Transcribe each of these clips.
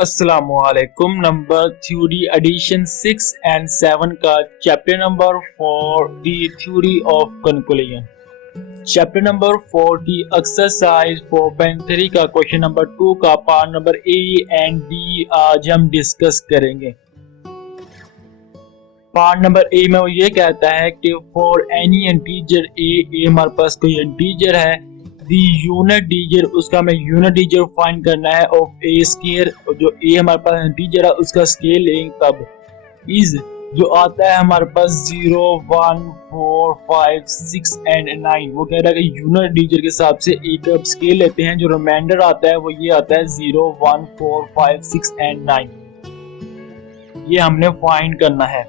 अस्सलामुअलैकुम। Number theory addition 6 and 7 का chapter number 4 the theory of conclusion. Chapter number 4 की exercise 4.3 का question number 2 का part number A and B आज हम डिस्कस करेंगे। पार्ट नंबर ए में वो ये कहता है कि फॉर एनी इंटीजर ए हमारे पास कोई इंटीजर है, दी यूनिट डिजिट उसका हमें यूनिट डिजिट फाइंड करना है ऑफ ए स्केयर, जो ए हमारे पास इंटीजर है उसका स्केल लेंगे तब इज जो आता है हमारे पास 0 1 4 5 6 एंड 9। वो कह रहा है कि यूनिट डिजिट के हिसाब से एक स्केल लेते हैं, जो रिमाइंडर आता है वो ये आता है 0 1 4 5 6 एंड 9। ये हमने फाइंड करना है।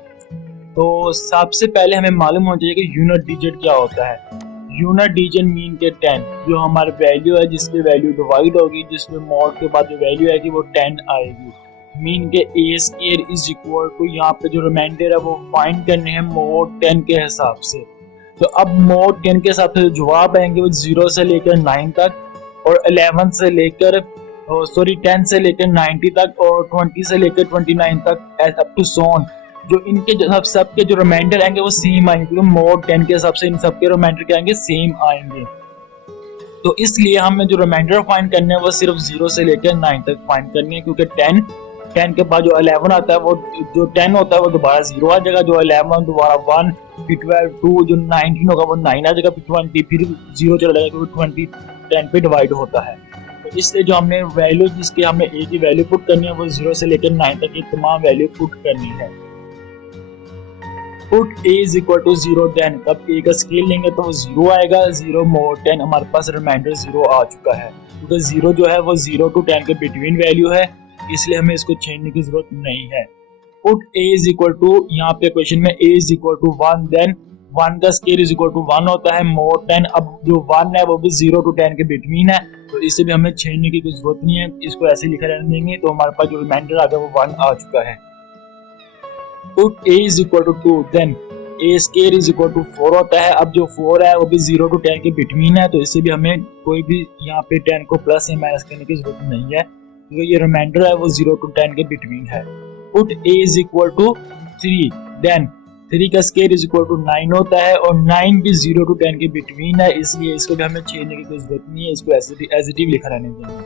तो सबसे पहले हमें मालूम होना चाहिए कि यूनिट डिजिट क्या होता है। यूनिट डिजिट मीन के 10 जो हमारी वैल्यू है, जिसपे वैल्यू डिवाइड होगी, जिसमें मॉड के बाद जो वैल्यू आएगी वो 10 आएगी। मीन के ए स्क्वायर इज इक्वल टू यहाँ पे जो रिमाइंडर है वो फाइंड करने हैं मॉड 10 के हिसाब से। तो अब मॉड 10 के हिसाब से जो जवाब आएंगे वो 0 से लेकर 9 तक और 11 से लेकर 10 से लेकर 90 तक और 20 से लेकर 29 तक अप टू सोन। जो इनके सबके जो रिमाइंडर आएंगे वो सेम आएंगे, क्योंकि मोड 10 के हिसाब से इन सबके रिमाइंडर क्या आएंगे, सेम आएंगे। तो इसलिए हमें जो रिमाइंडर फाइंड करने हैं वो सिर्फ 0 से लेकर 9 तक फाइंड करनी है, क्योंकि 10 के बाद जो 11 आता है वो जो 10 होता है वो दोबारा 0 आ जाएगा, जो 11 दोबारा 1 फिर 12 2 जो 19 होगा वो 9 आ जाएगा, फिर 20 फिर 0 चला जाएगा, क्योंकि 20 10 पे डिवाइड होता है। तो इसलिए जो हमने वैल्यू जिसके हमें ए की वैल्यू पुट करनी है वो 0 से लेकर 9 तक की तमाम वैल्यू पुट करनी है। Put a is equal to 0 10, तब a का स्केल लेंगे तो वो 0 आएगा, 0 मोर 10 हमारे पास रिमाइंडर 0 आ चुका है, क्योंकि 0 जो है वो 0 to 10 के बिटवीन वैल्यू है, इसलिए हमें इसको छेड़ने की जरूरत नहीं है। Put a is equal to, यहाँ पे क्वेश्चन में a is equal to 1, then 1 का स्केल is equal to 1 होता है मोर 10। अब जो 1 है वो भी 0 to 10 के बिटवीन है, तो इससे भी हमें छेड़ने की कोई जरूरत नहीं है, इसको ऐसे लिखा रहने देंगे। तो हमारे पास जो रिमाइंडर आ गया वो 1 आ चुका है। Put a is equal to 2, then a square is equal to 4 होता है। अब जो 4 है वो भी 0 to 10 के बिटवीन है, तो इससे भी हमें कोई भी यहाँ पे 10 को प्लस या माइनस करने की जरूरत नहीं है, क्योंकि ये रिमाइंडर है वो 0 to 10 के बिटवीन है। Put a is equal to 3, then 3 का स्केयर इज इक्वल टू 9 होता है और 9 भी 0 to 10 के बिटवीन है, इसलिए इसको भी हमें छेड़ने की कोई जरूरत नहीं है, इसको एज इट इज लिखा रहने देंगे।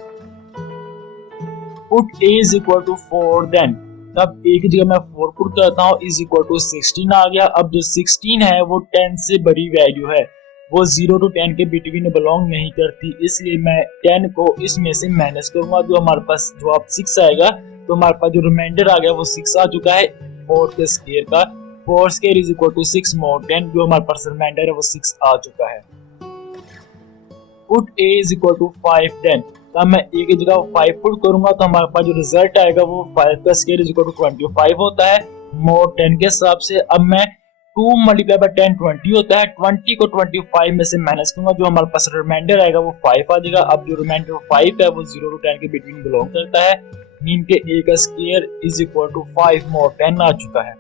Put a is equal to 4, then तब एक की जगह मैं 4 पुट करता हूँ, इज इक्वल टू 16 आ गया। अब जो 16 है वो 10 से बड़ी वैल्यू है, वो 0 to 10 के बिटवीन बिलोंग नहीं करती, इसलिए मैं 10 को इसमें से माइनस करूंगा, जो हमारे पास जवाब 6 आएगा। तो हमारे पास जो रिमाइंडर आ गया वो 6 आ चुका है 4 के स्केयर का। 4 square is equal to 6 mod 10, जो हमारे पास रिमाइंडर है वो 6 आ चुका है। Put a is equal to 5, then तब मैं a की जगह 5 पुट करूंगा, तो हमारे पास जो रिजल्ट आएगा वो 5 का स्केयर इज इक्वल टू 25 होता है मोर 10 के हिसाब से। अब मैं 2 मल्टीप्लाई बाय 10 20 होता है, 20 को 25 में से माइनस करूंगा, जो हमारे पास रिमाइंडर आएगा वो 5 आ जाएगा। अब जो रिमाइंडर 5 है वो 0 to 10 के बिटवीन बिलोंग करता है, मीन के a का स्केयर इज इक्वल टू 5 मोर 10 आ चुका है।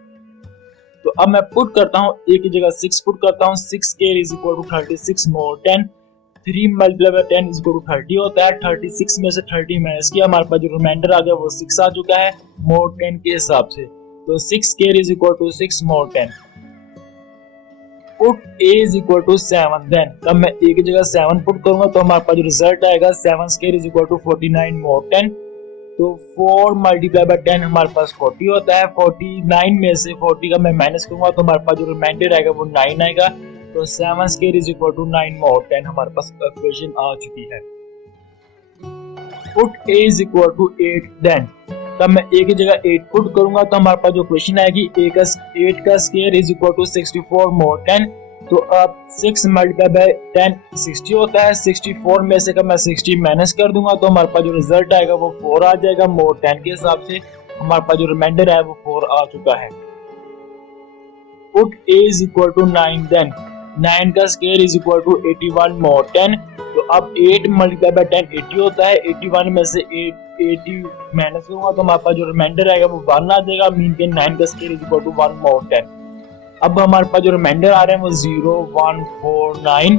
तो अब मैं पुट करता हूँ a की जगह 6 पुट करता हूँ, 6 square is equal to 36 mod 10। 3 multiply by 10 is equal to 30 होता है, 36 में से 30 माइनस किया, हमारे पास जो रिमाइंडर आ गया वो 6 आ चुका है मोर 10 के हिसाब से। तो 6 square is equal to 6 mod 10। Put a is equal to 7, then तब मैं a की जगह 7 पुट करूंगा, तो हमारे पास जो रिजल्ट आएगा 7 स्क्वायर इज इक्वल टू 49 मोर 10। तो 4 मल्टीप्लाई बाय 10 हमारे पास 40 होता है, 49 में से 40 का मैं माइनस करूंगा, तो हमारे पास जो रिमाइंडर आएगा वो 9 आएगा। तो 7 square is equal to 9 mod 10 हमारे पास इक्वेशन आ चुकी है। Put a is equal to 8, then तब मैं a की जगह 8 पुट करूंगा, तो हमारे पास जो इक्वेशन आएगी 8 का स्क्वायर इज इक्वल टू 64 मोर 10। तो अब 6 मल्टीप्लाई बाय 10 60 होता है, 64 में से मैं 60 माइनस कर दूंगा, तो हमारे पास जो रिजल्ट आएगा वो 4 आ जाएगा मोर 10 के हिसाब से। हमारे पास जो रिमाइंडर है वो 4 आ चुका है। Put a is equal to 9, then 9 का square is equal to 81 mod 10। तो अब 8 मल्टीप्लाई बाय 10 80 होता है, 81 में से 80 माइनस करूंगा, तो हमारे पास जो रिमाइंडर आएगा वो 1 आ जाएगा, मीन के 9 का स्क्वायर इज इक्वल टू 1 मोर 10। अब हमारे पास जो रिमाइंडर आ रहे हैं वो 0 1 4 9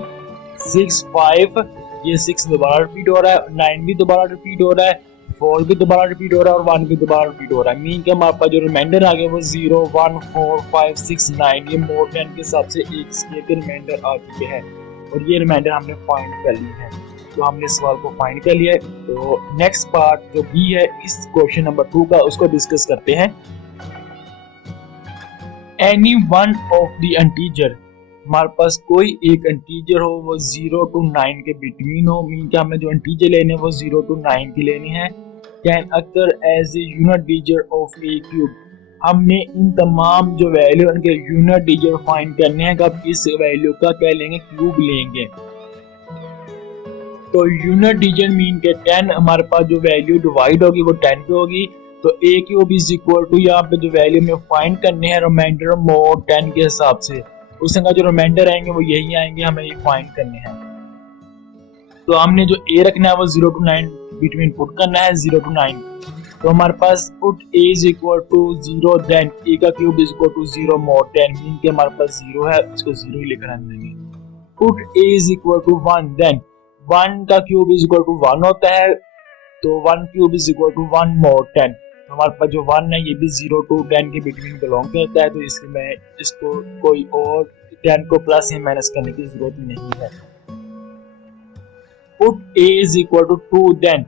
6 5, ये 6 दोबारा रिपीट हो रहा है, 9 भी दोबारा रिपीट हो रहा है, 4 भी दोबारा रिपीट हो रहा है और 1 भी दोबारा रिपीट हो रहा है। मीन के हमारे पास जो रिमाइंडर आ गया वो 0, 1, 4, 5, 6, 9 ये मोर देन के हिसाब से एक स्केयर के रिमाइंडर आ चुके हैं और ये रिमाइंडर हमने फाइंड कर ली है। तो हमने सवाल को फाइंड कर लिया है। तो नेक्स्ट पार्ट जो बी है इस क्वेश्चन नंबर 2 का उसको डिस्कस करते हैं। Any one of the integer, हमारे पास कोई एक इंटीजर हो वो 0 to 9 के बिटवीन हो। मीन के हमें जो इंटीजर लेने वो 0 to 9 की लेनी है। Can occur as a unit digit of a cube, हमने इन तमाम जो वैल्यू उनके यूनिट डिजिट फाइंड करने हैं। कब इस वैल्यू का क्या लेंगे, क्यूब लेंगे। तो यूनिट डिजिट मीन के 10 हमारे पास जो वैल्यू डिवाइड होगी वो 10 पे होगी। तो ए क्यूब इज इक्वल टू यहाँ पे जो वैल्यू में फाइंड करने हैं रिमाइंडर मोड 10 के हिसाब से, उसका जो रिमाइंडर आएंगे वो यही आएंगे, हमें ये फाइंड करने हैं। तो हमने जो ए रखना है वो 0 to 9 बिटवीन पुट करना है 0 to 9। तो हमारे पास put a is equal to 0 then a का cube is equal to 0 mod 10 mean के हमारे पास 0 है, इसको 0 ही लिखना देंगे। Put a is equal to 1 then 1 का क्यूब इज इक्वल टू 1 होता है, तो 1 cube is equal to 1 mod 10। तो हमारे पास जो 1 है ये भी 0 to 10 के बिटवीन बिलोंग करता है, तो इसलिए मैं इसको कोई और 10 को प्लस या माइनस करने की जरूरत नहीं है। Put a is equal to 2 then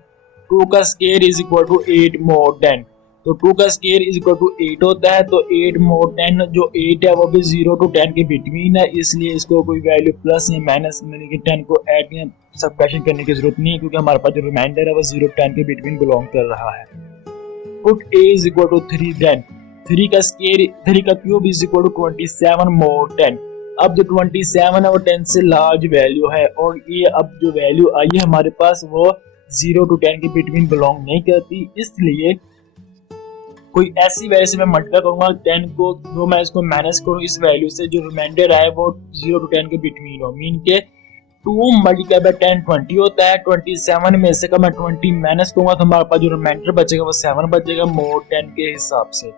2 का square is equal to 8 mod 10। तो 2 का स्क्वायर इज इक्वल टू 8 होता है, तो 8 मोड 10 जो 8 है वो भी 0 to 10 के बिटवीन है, इसलिए इसको कोई वैल्यू प्लस या माइनस यानी कि 10 को ऐड या सबट्रैक्शन करने की जरूरत नहीं है, क्योंकि हमारे पास जो रिमाइंडर है वो 0 to 10 के बिटवीन बिलोंग कर रहा है। Put a is equal to 3 then 3 का स्क्वायर 3 का cube is equal to 27 mod 10। अब जो 27 है वो 10 से लार्ज वैल्यू है और ये अब जो वैल्यू आई है हमारे पास वो 0 to 10 के बिटवीन बिलोंग नहीं करती, इसलिए कोई ऐसी वैल्यू से मैं मल्टीप्लाई करूंगा 10 को, जो मैं इसको माइनस करूं इस वैल्यू से, जो रिमाइंडर आए वो 0 to 10 के बिटवीन हो। मीन के 2 मल्टीप्लाई बाय 10 20 होता है। 27 में से का मैं 20 माइनस करूंगा तो हमारे पास जो रिमाइंडर बचेगा वो 7 बचेगा मोड 10 के हिसाब से।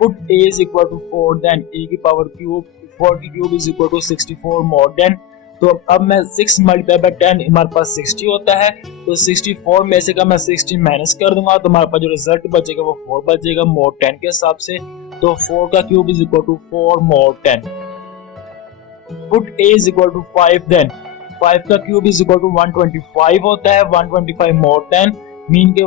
Put a is equal to 4 then a की पावर क्यूब 4 की cube is equal to 64 mod 10। तो अब मैं 6 मल्टीप्लाई बाय 10 हमारे पास 60 होता है, तो 64 में से का मैं 60 माइनस कर दूंगा तो हमारे पास जो रिजल्ट बचेगा वो 4 बचेगा मोड 10 के हिसाब से। तो 4 का cube is equal to 4 mod 10। Put a is equal to 5 then 5 का क्यूब इज इक्वल टू 125 होता है, 125 मोड 10 मीन के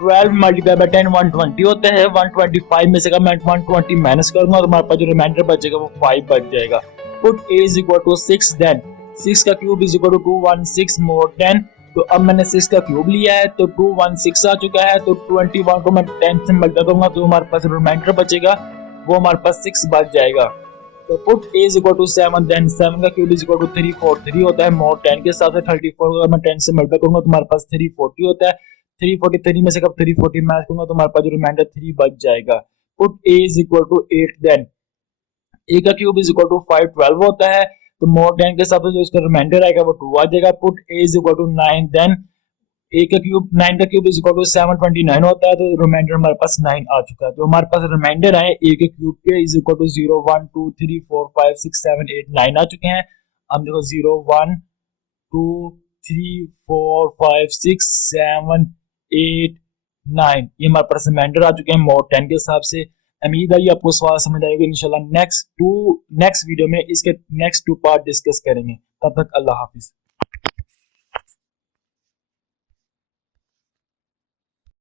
12 मल्टीप्लाई बाय 10 120 होता है। 125 में से का मैं 120 माइनस करूंगा तो हमारे पास जो रिमाइंडर बचेगा वो 5 बच जाएगा। Put a is equal to 6 then 6 का cube is equal to 216 mod 10। तो अब मैंने 6 का क्यूब लिया है तो 216 आ चुका है, तो 21 को मैं 10 से मल्टीप्लाई करूंगा तो हमारे पास रिमाइंडर बचेगा वो हमारे पास 6 बच जाएगा। तो put a is equal to 7 then 7 का क्यूब इज इक्वल टू 343 होता है मोड 10 के साथ। 34 को मैं 10 से मल्टीप्लाई करूंगा तो हमारे पास 340 होता है। 343 में से कब 340 माइनस करूंगा तो हमारे पास जो रिमाइंडर 3 बच जाएगा। Put a is equal to 8 then a का क्यूब इज इक्वल टू 512 होता है, तो मोड 10 के साथ जो इसका रिमाइंडर आएगा वो 2 आ जाएगा। Put a is equal to 9 then a का क्यूब 9 का क्यूब इज इक्वल टू 729 होता है, तो रिमाइंडर हमारे पास 9 आ चुका है। तो हमारे पास रिमाइंडर आए a के क्यूब के इज इक्वल टू 0 1 2 3 4 5 6 7 8 9 आ चुके हैं। हम देखो 0 1 2 3 4 5 6 7 8 9 ये हमारे पास रिमाइंडर आ चुके हैं मोड 10 के हिसाब से। उम्मीद है ये आपको सवाल समझ आएगा। इंशाल्लाह नेक्स्ट वीडियो में इसके नेक्स्ट 2 पार्ट डिस्कस करेंगे। तब तक अल्लाह हाफिज।